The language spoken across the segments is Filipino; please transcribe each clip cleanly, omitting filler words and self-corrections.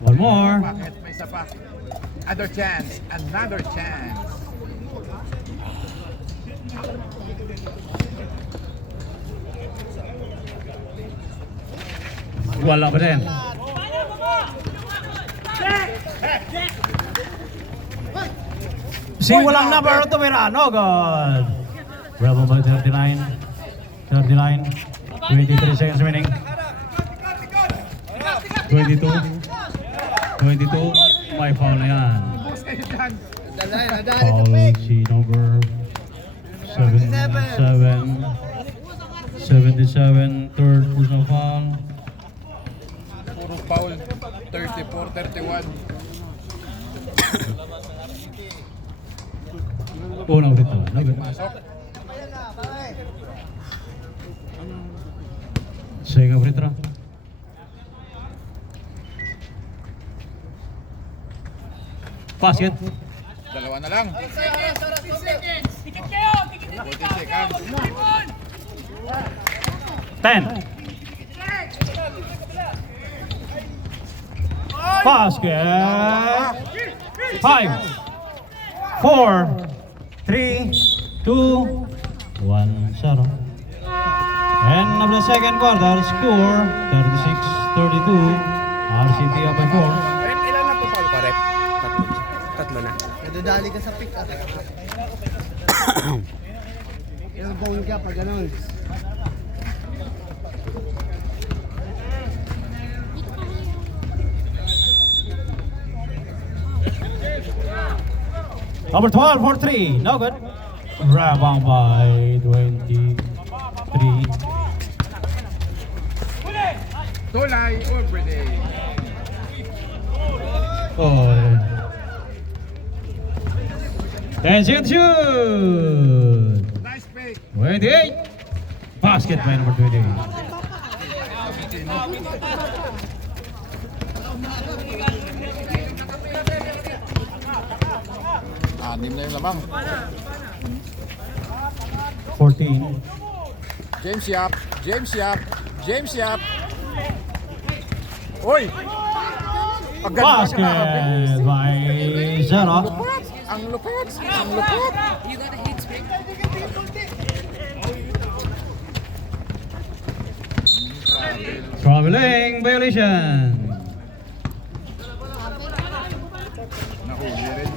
One more. Bakit? May isa pa. Another chance. Another chance. Wala pa din. Si walang number tumirano. Good. Rebel by 39. 39. 23 seconds remaining. 22. 22. May foul na yan. Foul si number 77. 77. Third personal foul. Puro foul. 34, 31. Unang free throw. No good. Masok. Second free throw. Basket. Dalawa na lang. 40 seconds. 10. Basket. 5, 4, 3, 2, 1, 0. End of the second quarter, score 36-32. RCT up by 4. Ilan na po foul pa, Rep? Tatlo na. Nadadali ka sa pick up. Ilang bone ka pag ganun. Number 12 for 3, no good. Rebound by 23. Tulay Obrede. Oh. 10 seconds shoot. Nice pick. 28. Basket by number 28. Anim na yung lamang. 14. James Yap. James Yap. James Yap. Oy! Ang ganda Basket by 0. Ang lupit. Ang lupit. Traveling violation. Nahuli rin.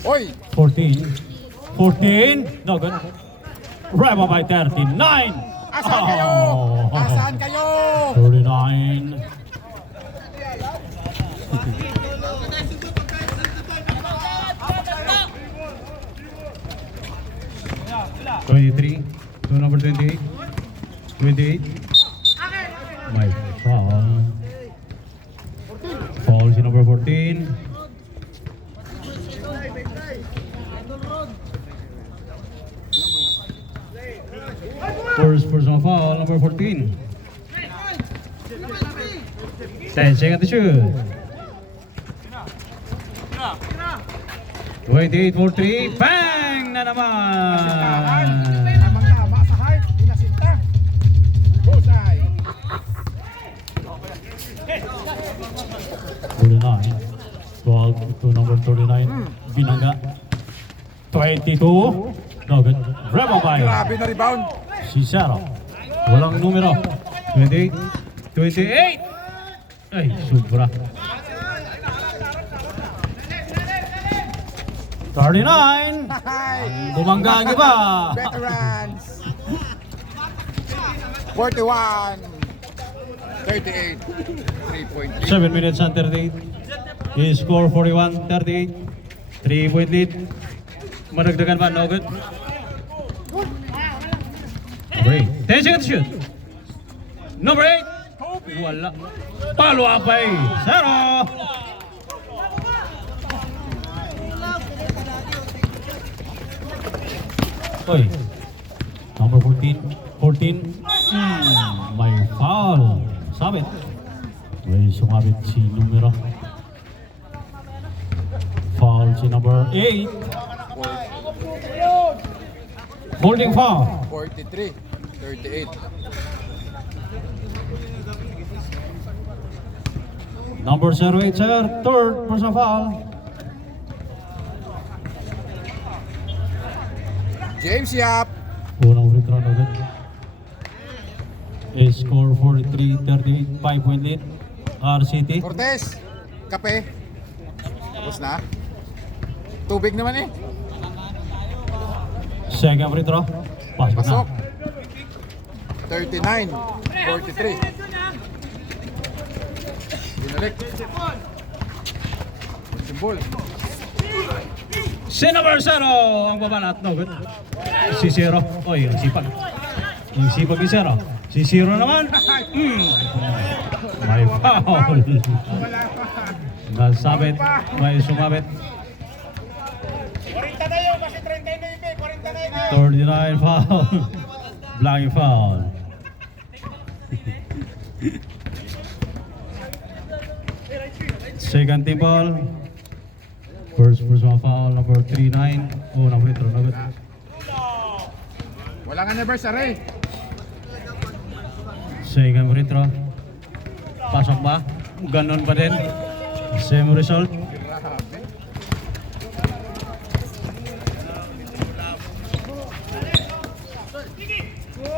Oy! 14. 14. No good. Rebound by 39. Asan kayo? Asan kayo? 39. Twenty-three to number 28. 28. My foul. Foul si number 14. First personal foul, number 14. 10 seconds to shoot. 28 for 3. Bang na naman! Tamang-tama sa heart. Inasinta. Bullseye. 49. 12 to number 39. Binangga. 22. No good. Rebound by Grabe na rebound. si Saro. Walang numero. 28. 28. Ay, sobra. 39. Bumangga ang iba. Veterans. 41. 38. 3.3. 7 minutes and 38. He score 41-38. 3-point lead. Madagdagan pa, no good. Number 8. 10 seconds to shoot. Number 8. Wala. Palo apay. Zero. Oy. Number 14. 14. May foul. Sabit. May sumabit si numero. Foul Foul si number 8. Holding foul. 43, 38. Number 08, sir. Third personal foul. James Yap. Unang free throw na agad. A score 43-38, 5-point lead. RCT. Cortez. Kape. Tapos na. Tubig naman eh. Second free throw. Pasok na. Pasok. 39, 43. Binalik. Simbol. Si number 0 ang babanat. No good. Si 0. Oy, ang sipag. Yung sipag ni 0. Si 0 naman. May foul. Nasabit. May sumabit. 39 foul. Blocking foul. Second team ball. First personal foul, number 39. Oh, number 3. Number 3. Walang anniversary. Second free throw. Pasok ba? Ganon pa din. Same result.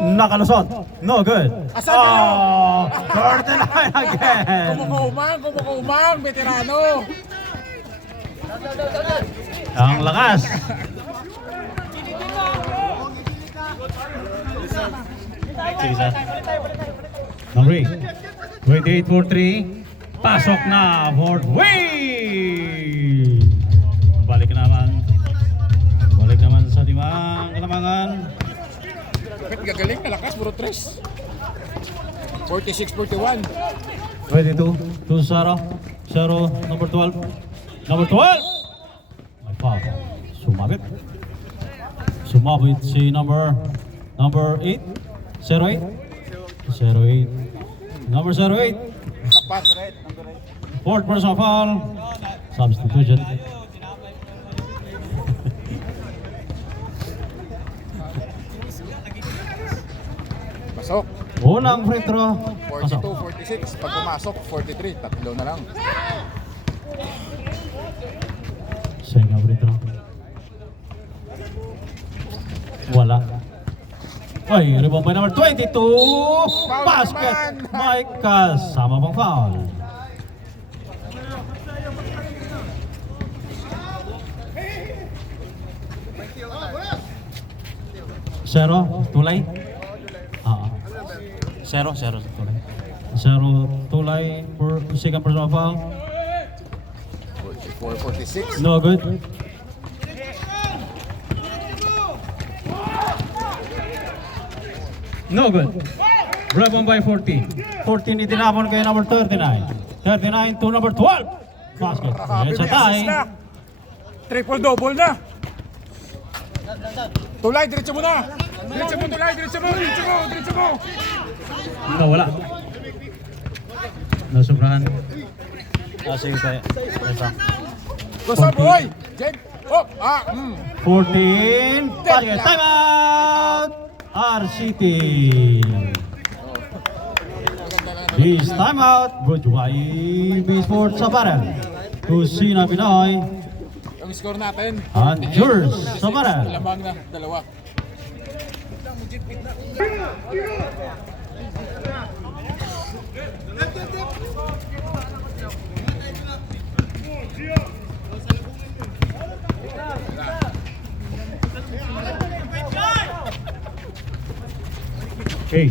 Nakalusot. No good. Asan na yun? Oh, 39 again. Kumukumang, veterano. Ang lakas. Sige, sir. Number 8. 28-43. Pasok na. Fourth way. Balik naman. Balik naman sa limang kalamangan. Kapit gagaling, nalakas, puro 3. 46-41. 22. 2-0. 0. Number 12. Number 12. May foul. Sumabit. Sumabit si number 8. 08. 08. Number 08. Kapat. Fourth personal foul. Substitution. Pasok. Unang free throw. Pasok. 42-46. Pag pumasok, 43. Tatlo na lang. Second free throw. Wala. Ay, rebound by number 22. Basket. May kasama pang foul. Zero, tulay. Zero, tulay. Zero, tulay for second personal foul. 44-46. No good. No good. Rebound by 14. 14 itinapon kay number 39. 39 to number 12. Basket. It's a tie. Triple-double na. Tulay, diretso mo na. Diretso mo, Tulay, diretso mo. Nawala. Nasubrahan. Sige tayo. Gusto, boy. Jen. Oh, 14. Basket. Time out. RCT. This time out brought to you by B Sports Apparel. Kusina Pinoy. Ang score natin. And yours, Apparel. Lamang na, dalawa. Hey.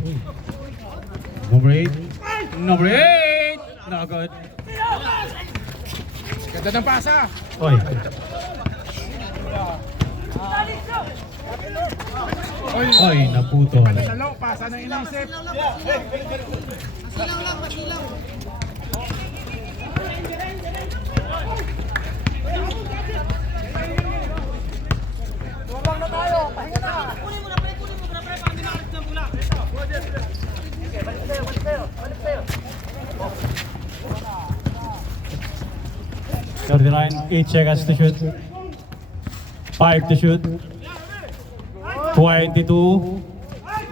Number 8. Number 8. Not good. Ganda ng pasa. Oy. Oy, naputol. Salo, pasa na inisip. 39, 8 seconds to shoot. 5 to shoot. 22.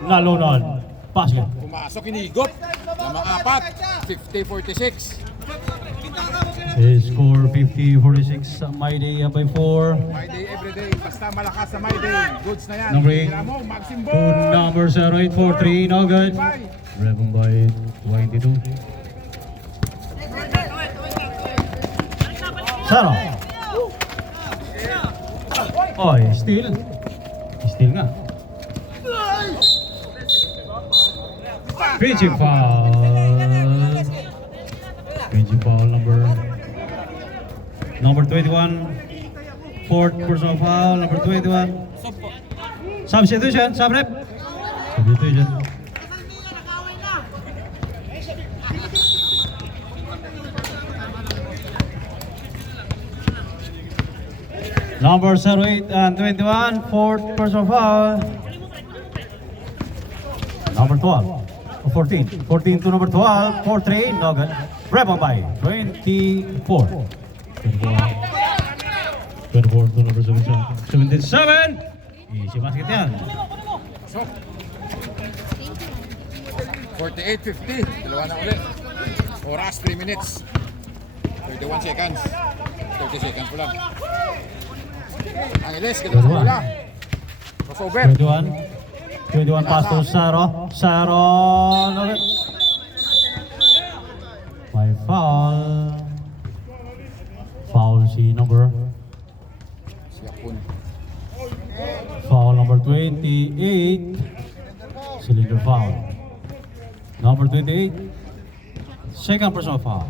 Nalunod. Basket. Pumasok, inigop. Lamang apat. 50-46. Score 50-46. My day up by 4. My day, every day. Basta malakas sa my day. Goods na yan. Number 8. Tira mo, Maxim To Ball. number 0843. No good. Rebound by 22. Saro. Oy, steal. Steal nga. Pinching foul. Pinching foul number 21. Fourth personal foul, number 21. Substitution, subrep. Substitution. Number 08 and 21, fourth personal foul. Number 12, 14 to number 12, 4-3, no good. Rebound by 24. 24 to number 77. Easy basket yan. 48-50. Dalawa na ulit. Oras, 3 minutes. 31 seconds. 30 seconds po lang. Angeles, ganda sa bola. Crossover. 21 pass to Saro. Saro, no good. By foul. Foul si number. Siyapon. Foul number 28. Cylinder foul. Number 28. Second personal foul.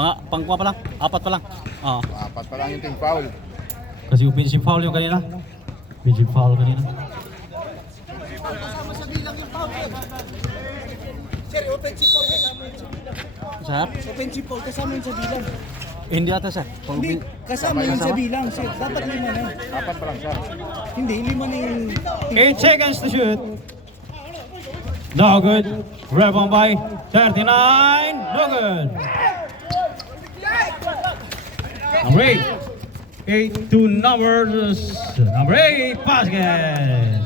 Pangkuha pa lang. Apat pa lang. Apat pa lang yung team foul. Kasi offensive foul yung kanina. Offensive foul kanina. Sir, offensive foul kasama yun sa bilang. Sir? Offensive foul kasama yun sa bilang. Hindi ata sir. Hindi, kasama yun sa bilang, sir. Dapat 5 na. Apat pa lang siya. Hindi, 5 na yung... 8 seconds to shoot. No good. Rebound by 39. No good. Number 8. 8 to number 8. Basket.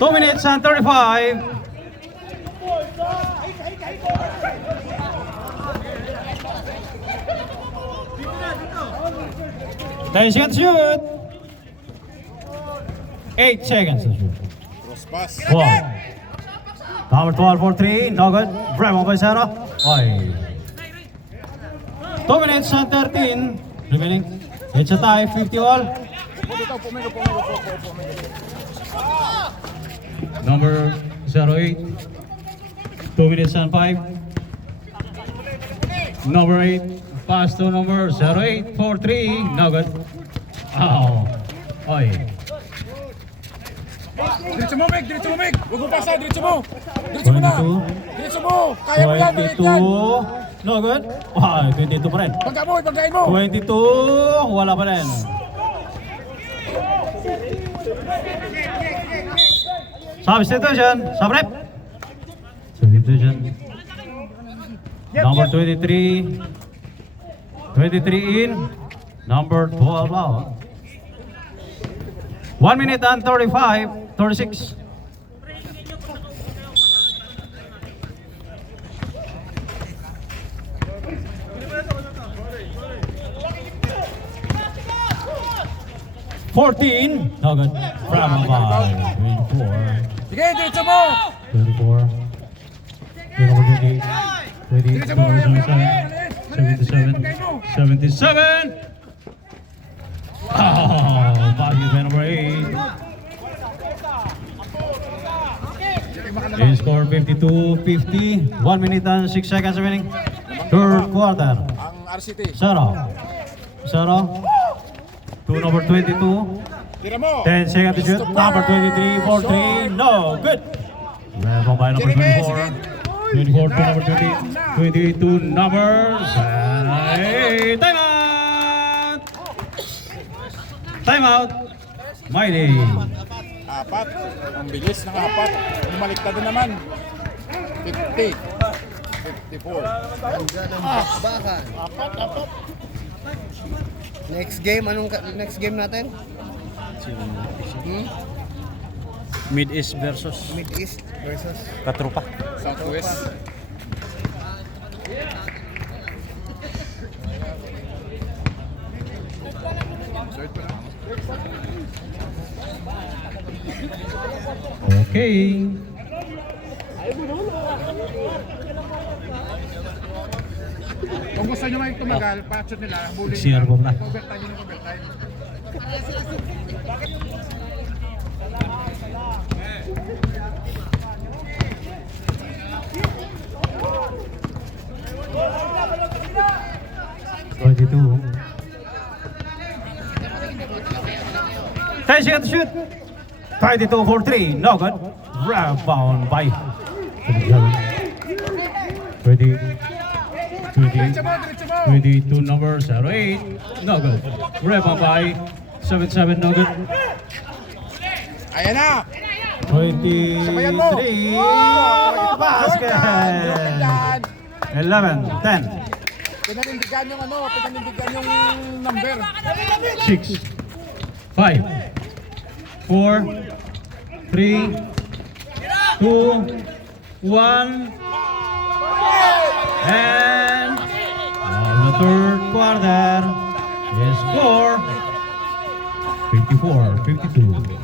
2 minutes and 35. Ten seconds to shoot. 8 seconds to shoot. Cross pass. 1. Number 12 for 3. No good. Rebound by Sarah. Oy. 2 minutes and 13 remaining. It's a tie. 50 all. Number 08. 2 minutes and 5. Number 8. Pass to number 08 for 3. No good. Oh. Oy. Diretso mo, Meg! Diretso mo, Meg! Huwag mo pasa! Diretso mo! Diretso mo na! 22. Diretso mo! Kaya mo yan! Maliit 22. yan! No good. Wow, 22 pa rin. Pagkain mo! 22. Wala pa rin. Substitution. Subrep. Substitution. Number 23. 23 in. Number 12 out. 1 minute and 36. No good. From by 24. Sige, diretso mo! 24. Number 28. 28. Number 77. 77. Oh, basket by number 8. They score 52-50. 1 minute and 6 seconds remaining. Third quarter. Ang RCT. Saro. To number 22. Tira mo! 10 seconds to shoot. Number 23 for 3. No good. Rebound by number 24. 24 to number 20. 20 to number 7. Time out. My day. Apat. Ang bilis ng apat. Bumaliktad na naman. 50. 54. Ganda ng bakbakan. Next game, next game natin? Mid East versus Mid East versus Katrupa. Southwest. Okay. Kung gusto nyo may tumagal, patchot nila, bully Si Arbom na. Overtime yun ang overtime. Two. 10 seconds to shoot. 22 for 3. No good. Rebound by 20. 22 number 08. No good. Rebound by 77. No good. Ayan na! 23. Basket. 11. 10. Pinanindigan yung pinanindigan yung number. 6, 5, 4, 3, 2, 1, and the third quarter is score 54-52.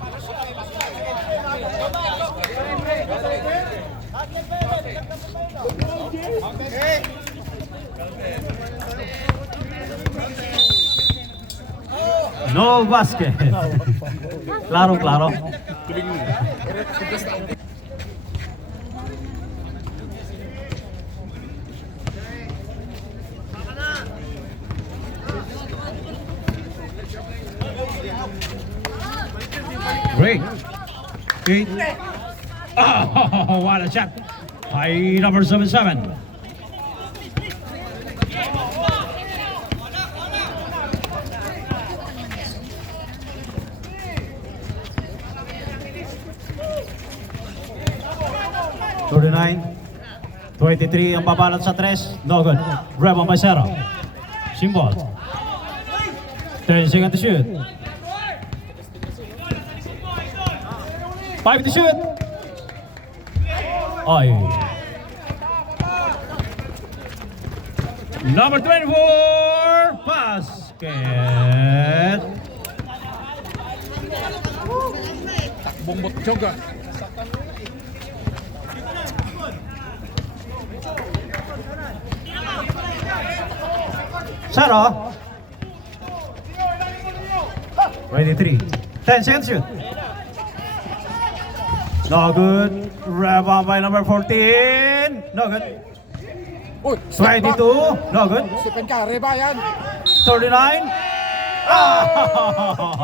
No basket. Claro, claro. Great. Eight. Oh, what a shot. By number 77. (39) 23 ang babalot sa 3. No good. Rebound by Zero. Symbol. 10 seconds to shoot. 5 to shoot. Ay. Number 24. Basket. Takbong botjog ah. Zero. 23. 10 seconds shoot. No good. Rebound by number 14. No good. Uy, 22. No good. Stephen Curry ba yan? 39. Oh!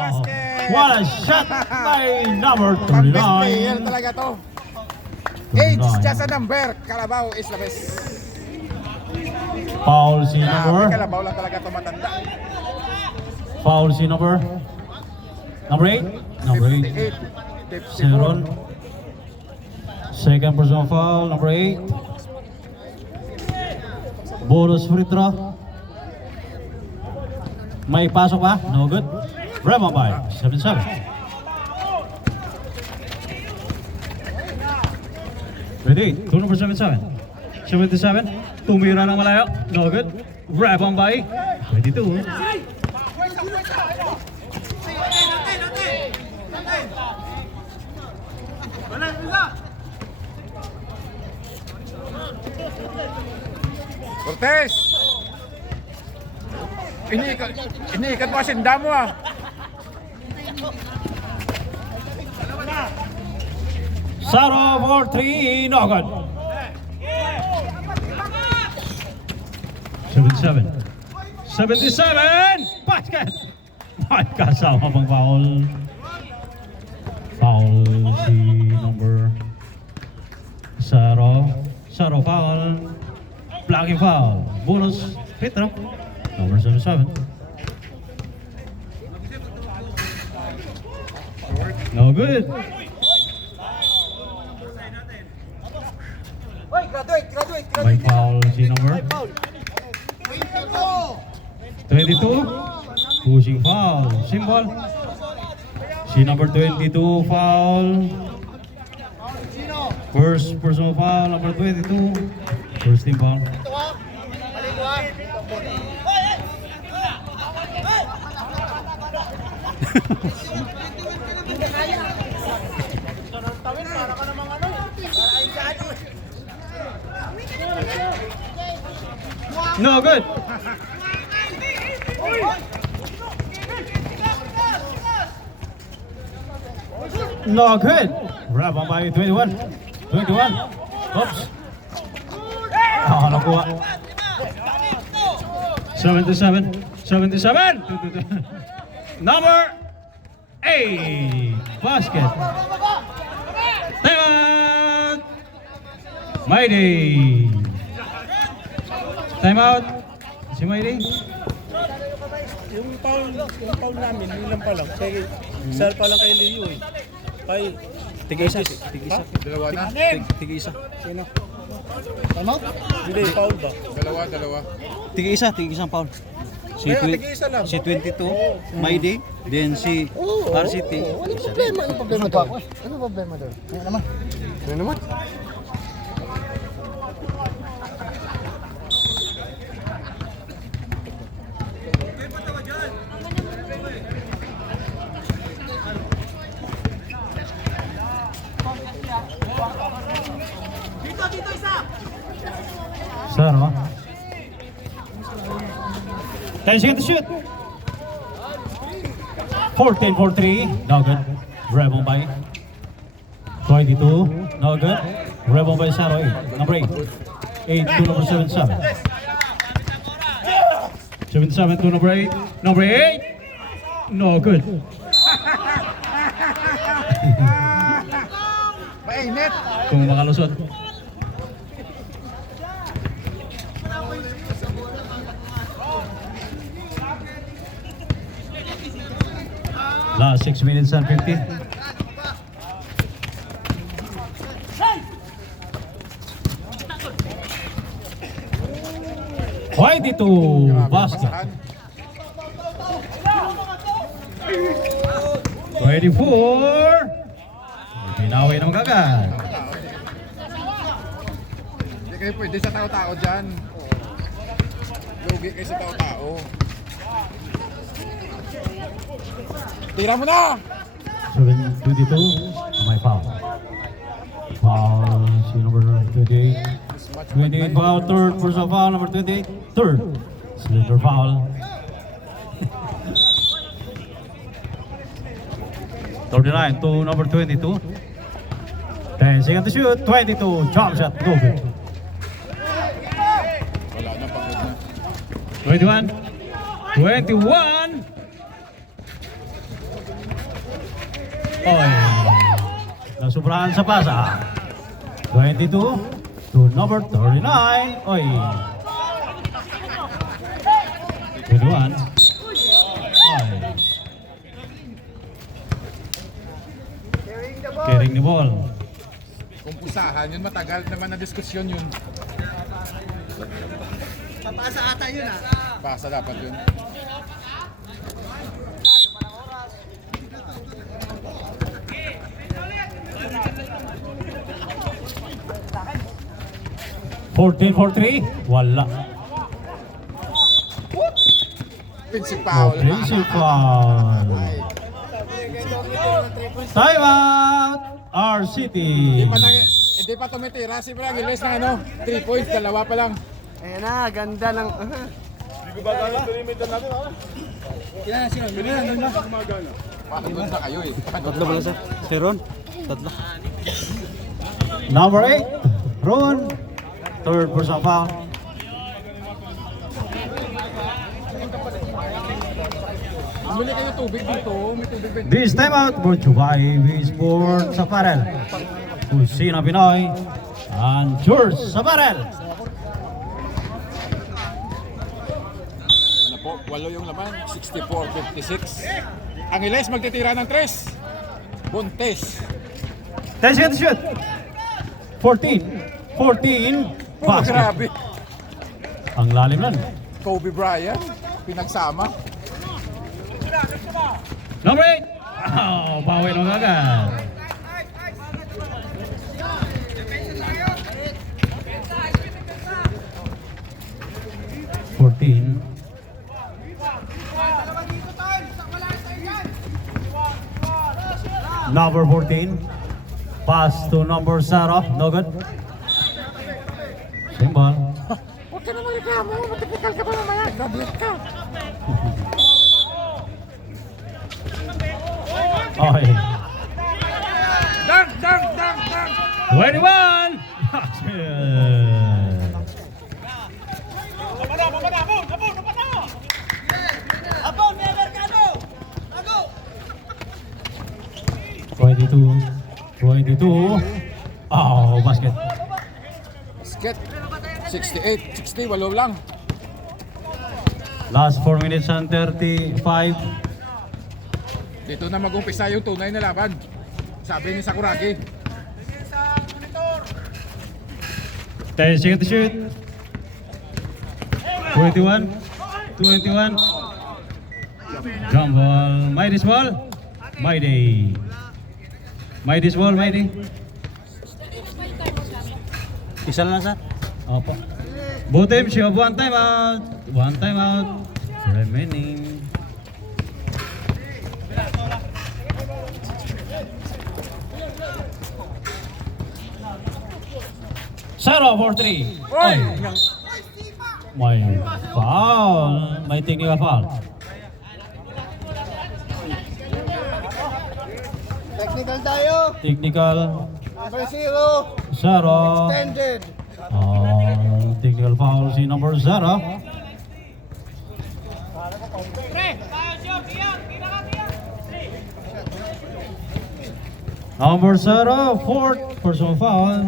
What a shot by number Pang best player 39. talaga to. Age is just a number. Kalabaw is the best. Foul si Grabe, number. Kalabaw lang talaga to matanda. Foul si number. Number 8. Number 8. 58. Seron. Second personal foul. Number 8. Bonus free throw. May pasok ba? No good. Rebound by 77. Ready? To number 77. 77. Tumira ng malayo. No good. Rebound by 22. Cortez! Iniikat mo kasi ang damo ah. Saro for 3. No good. 77. 77. Basket. May kasama pang foul. Foul si number Saro. Saro foul. Blocking foul. Bonus free throw. Number 77. No good. May foul si number 22. Pushing foul. Symbol. Si number 22 foul. First personal foul, number 22. First team foul. No good. No good. Grab on by 21. 21. Oops. Oh, nakuha. 77. 77. Number 8. Basket. Time out. Mighty. Time out. Si Mighty. Yung foul namin, yun lang pa lang. Kaya, sir pa lang kay Leo eh. Kay, Tig-isa. Dalawa na. Tig-isa. sino? Tama? Hindi, foul ba? Dalawa. Tig-isang foul. Si, Kaya, tig-isa lang. si 22, Mayday, then si RCT. Ano problema? Ano problema doon? Ano problema doon? Ano naman? Ano naman? Sir, no? 10 seconds to shoot. 14-4-3. No good. Grab on by 22. No good. Grab on by 08. Number 8. 8 to number 77. 77 to number 8. Number 8. No good. Mainit. Kung makalusot. Last 6 minutes and 50. Twenty-two basket. 24. Pinawi naman kagad. Hindi kayo pwede sa tao-tao dyan. Lugi kayo sa tao-tao. Tira mo na! 22. May foul. Foul si number 28. 28 foul, third personal foul, number 28. Third. Slipper foul. 39 to number 22. 10 seconds to shoot. 22. Jump shot. No good. Wala na, pagod na. 21. 21. Oy. Nasubrahan sa pasa. 22 to number 39. Oy. 21. Oy. Carrying the ball. Kung pusahan, yun matagal naman na diskusyon yun. Papasa ata yun ah. Pasa dapat yun. Fourteen for 3. Wala. Principal. Principal. Time out. Our City. Hindi pa tumitira. Si Bragiles ng ano, 3 points, dalawa pa lang. Ayan na, ganda ng... Pakagod na kayo eh. Tatlo ba lang sir? Si Ron? Tatlo. Number 8. Ron. Third personal foul. Bumili kayo tubig dito. May tubig ba? This time out brought to you by V Sports Apparel. Kusina Pinoy and George Apparel. Ano po, 8 yung laman. 64-56. Angeles magtitira ng 3. Buntes. 10 seconds to shoot. 14. 14. Oh, grabe. Ang lalim nun. Kobe Bryant, pinagsama. Number 8. Oh, bawi lang agad. Fourteen. Number 14. Pass to number Sarah. No good. Same ball. Huwag ka naman reklamo. Matipikal ka ba mamaya? Graduate ka. Okay. Dunk, dunk, dunk, dunk. 21. Abon, may Amerikano! Ako! 22. Oh, basket. Basket. 68, 60, walo lang. Last 4 minutes and 35. Dito na mag-umpisa yung tunay na laban. Sabi ni Sakuragi. 10 seconds to shoot. 21. Jump ball. Mighty's ball. Mighty. Mighty's ball, Mighty. Isa lang sir. Opo. Both teams, you have one timeout. One timeout remaining. Zero for 3. Oy! May foul. May technical foul. Technical tayo. Technical. Number 0. Zero. Extended. Technical foul si number 0. Number 0, fourth personal foul.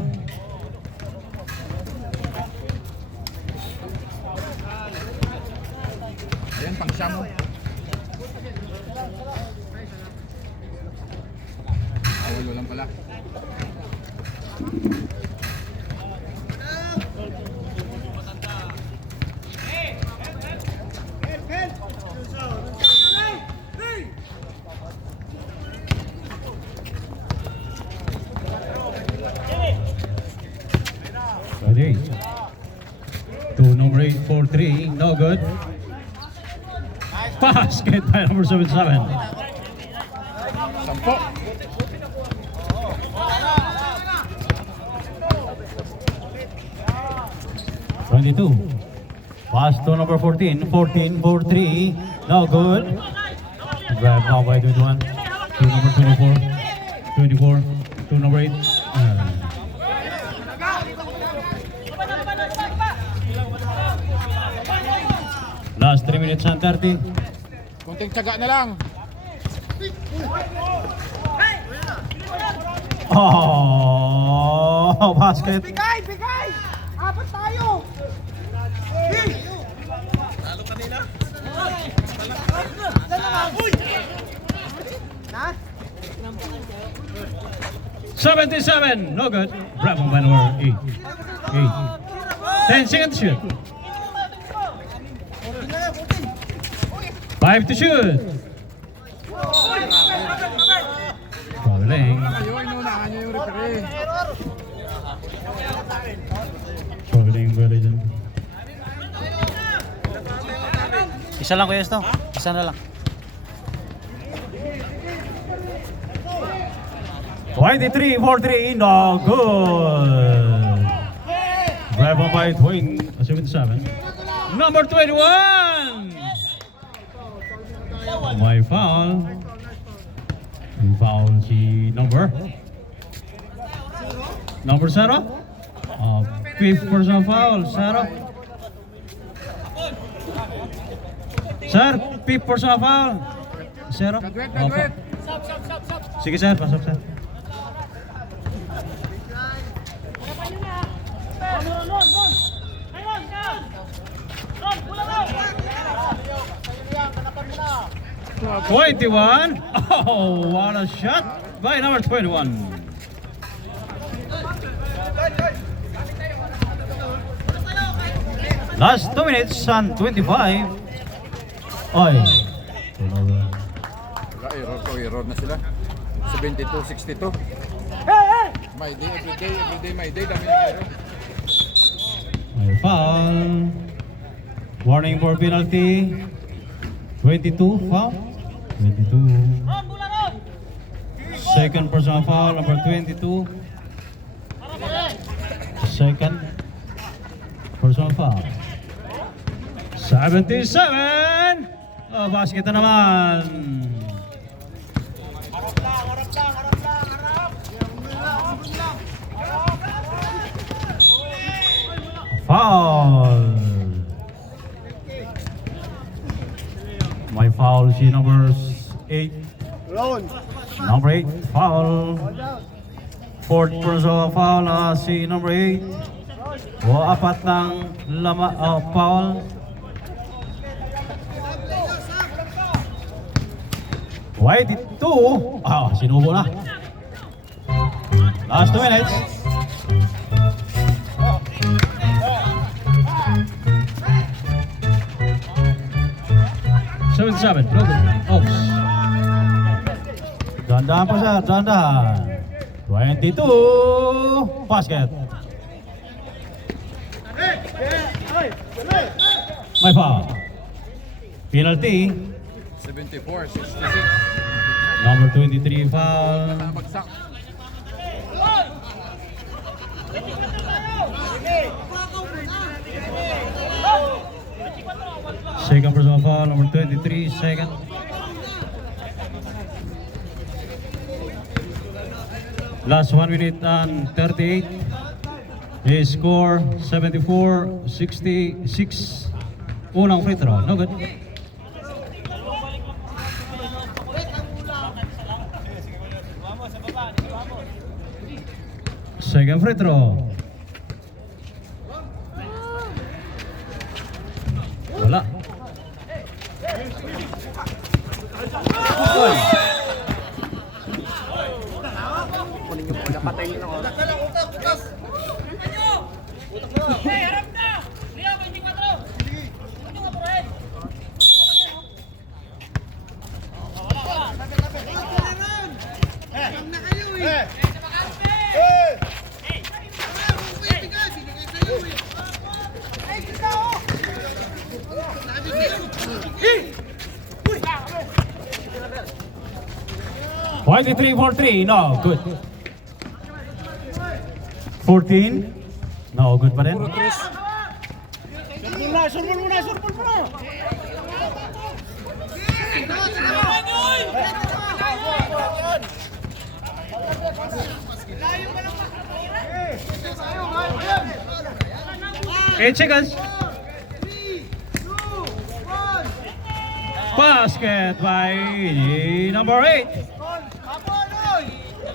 Ayan, pang siya mo. Walo lang pala. Ready. To number 8, 4-3. No good. Basket by number 7-7. Sampo. Pass to number 14. 14-4-3. No good. Grab now by 21. To number 24. 24. To number 8. Last 3 minutes and 30. Kunting tiyaga na lang. Oh, basket. Bigay! Bigay! Apat tayo! Talo kanina? Uy! Na? 77. No good. Bravo by number 8. 10 seconds to shoot. 5 to shoot. Struggling. Kayo, inunahan niyo yung referee. Struggling by Legend. Isa lang kuya ito. Isa na lang. 23-4-3. No good. Bravo by Twing. 77. Number 21. May foul. May foul si number 0. Fifth personal foul, Sarah. Sir, fifth personal foul. Sarah. Graduate. Sige sir, pasok sir. Ron! 21. Oh, what a shot by number 21. Last 2 minutes and 25. Oy. Wala, error na sila. 72-62. My day, every day, my day. Dami na error. May foul. Warning for penalty. 22 foul. 22. Second personal foul, number 22. Second personal foul. 77. Oh, basket na naman. Foul. My foul, si number 8. Number 8, foul. Fourth personal foul na si number 8. O apat ng foul. White 2. Sinubo na. Last 2 minutes. Seven. No good. Oaks. Dandan pa siya. Dandan. 22. Basket. May foul. Penalty. 74-66. Number 23 foul. Bagsak. Second personal foul, number 23, second. Last 1 minute and 38. His score 74-66. Unang free throw, no good. Second free throw. Wala. Why the 3-4-3? No, good. 14. No, good pa rin. Surbol muna. Eight seconds. Basket by number 8.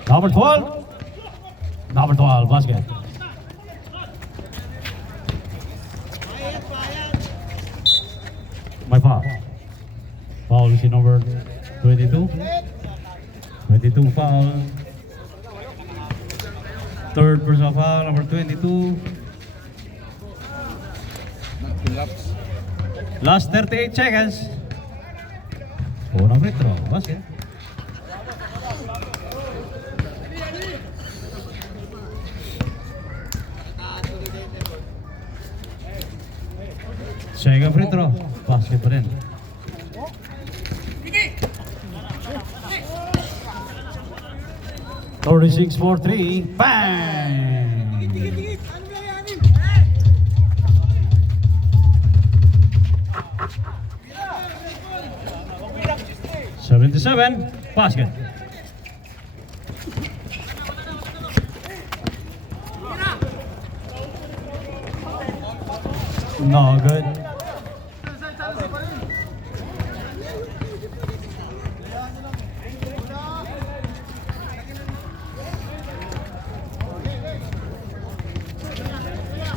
Number 12. Number 12, basket. My foul. Foul is number 22. 22 foul. Third personal foul, number 22. Collapse. Last 38 seconds. Unang free throw, basket. Second free throw, basket pa rin. Thirty-six, 4-3, bang! 77, basket. No good.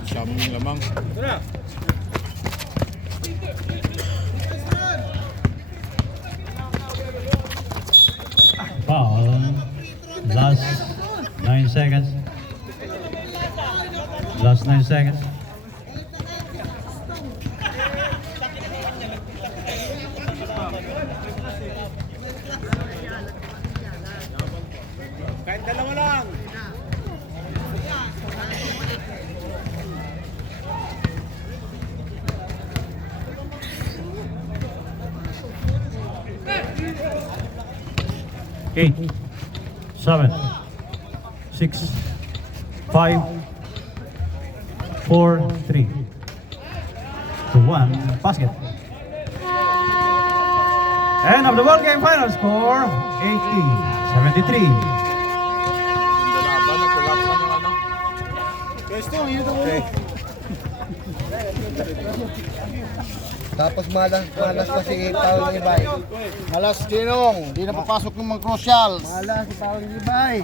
Siyam lamang. Foul. Last 9 seconds. Last 9 seconds. 8, 7, 6, 5, 4, 3, 2, 1, basket. End of the ball game, final score 80-73. Laban, nag-collapse na yung ano. Pwesto, yun ito muna. Tapos malas pa si Paul Ibay. Malas Ginong, di na papasok ng mga crucials. Malas si Paul Ibay.